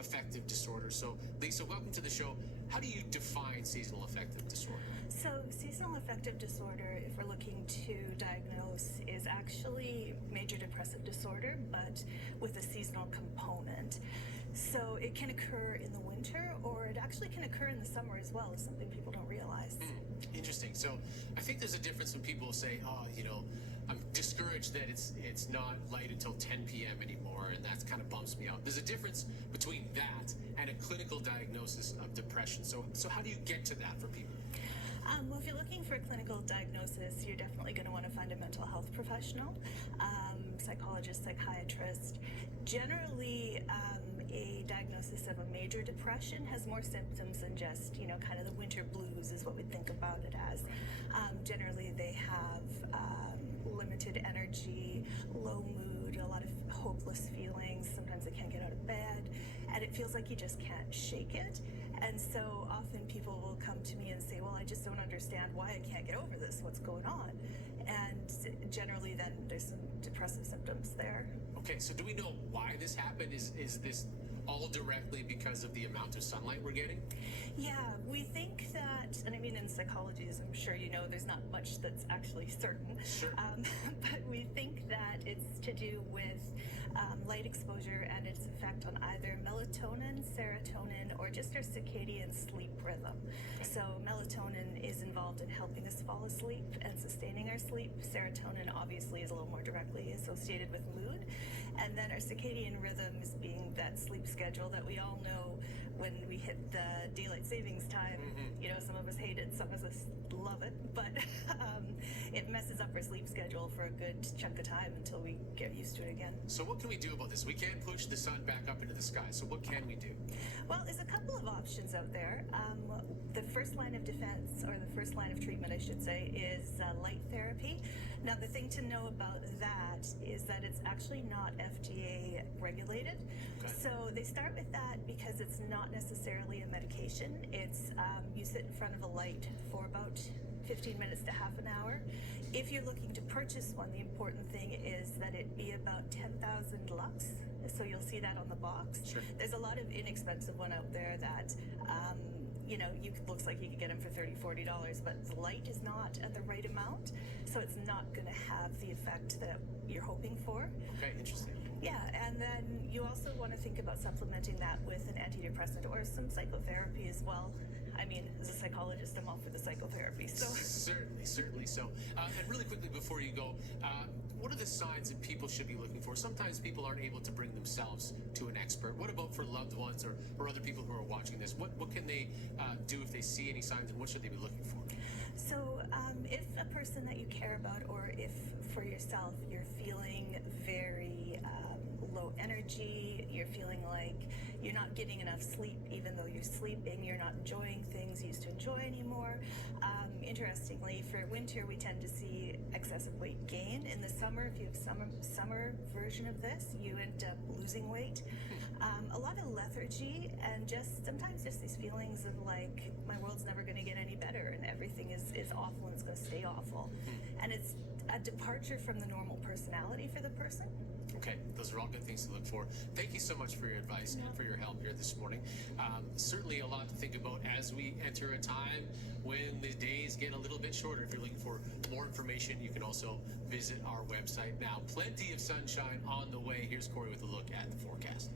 affective disorder. So, Lisa, welcome to the show. How do you define seasonal affective disorder? So seasonal affective disorder, if we're looking to diagnose, is actually major depressive disorder, but with a seasonal component. So it can occur in the winter, or it actually can occur in the summer as well. It's something people don't realize. Interesting. So I think there's a difference when people say, oh, I'm discouraged that it's not light until 10 p.m. anymore, and that kind of bumps me out. There's a difference between that and a clinical diagnosis of depression. So how do you get to that for people? Well, if you're looking for a clinical diagnosis, you're definitely going to want to find a mental health professional, psychologist, psychiatrist. Generally, a diagnosis of a major depression has more symptoms than just, kind of the winter blues is what we think about it as. Generally, they have limited energy, low mood, a lot of hopeless feelings. Sometimes they can't get out of bed, and it feels like you just can't shake it. And so often people will come to me and say, well, I just don't understand why I can't get over this. What's going on? And generally then there's some depressive symptoms there. Okay, so do we know why this happened? Is this all directly because of the amount of sunlight we're getting? Yeah, we think that, and I mean in psychology, as I'm sure you know, there's not much that's actually certain. Sure. But we think that it's to do with light exposure and its effect on either melatonin, serotonin, or just our circadian sleep rhythm. Okay. So melatonin is involved in helping us fall asleep and sustaining our sleep. Serotonin obviously is a little more directly associated with mood. And then our circadian rhythm is being that sleep schedule that we all know when we hit the daylight savings time. Some of us hate it, some of us love it, but it messes up our sleep schedule for a good chunk of time until we get used to it again. So what can we do about this? We can't push the sun back up into the sky, so what can we do? Well, there's a couple of options out there. The first line of defense, or the first line of treatment, I should say, is light therapy. Now, the thing to know about that is that it's actually not FDA regulated. Okay. So they start with that because it's not necessarily a medication. It's you sit in front of a light for about 15 minutes to half an hour. If you're looking to purchase one, the important thing is that it be about 10,000 lux. So you'll see that on the box. Sure. There's a lot of inexpensive one out there that looks like you could get them for $30, $40, but the light is not at the right amount, so it's not going to have the effect that you're hoping for. Okay, interesting. Yeah, and then you also want to think about supplementing that with an antidepressant or some psychotherapy as well. I mean, as a psychologist, I'm all for the psychotherapy. So Certainly so. And really quickly before you go, what are the signs that people should be looking for? Sometimes people aren't able to bring themselves to an expert. What about for loved ones or other people who are watching this? What can they do if they see any signs, and what should they be looking for? So if a person that you care about, or if for yourself you're feeling very low energy, you're feeling like you're not getting enough sleep even though you're sleeping, you're not enjoying things you used to enjoy anymore. Interestingly, for winter we tend to see excessive weight gain. In the summer, if you have summer version of this, you end up losing weight. A lot of lethargy, and sometimes just these feelings of like, my world's never going to get any better and everything is awful and it's going to stay awful. And it's a departure from the normal personality for the person. Okay, those are all good things to look for. Thank you so much for your advice and for your help here this morning. Certainly a lot to think about as we enter a time when the days get a little bit shorter. If you're looking for more information, you can also visit our website now. Plenty of sunshine on the way. Here's Corey with a look at the forecast.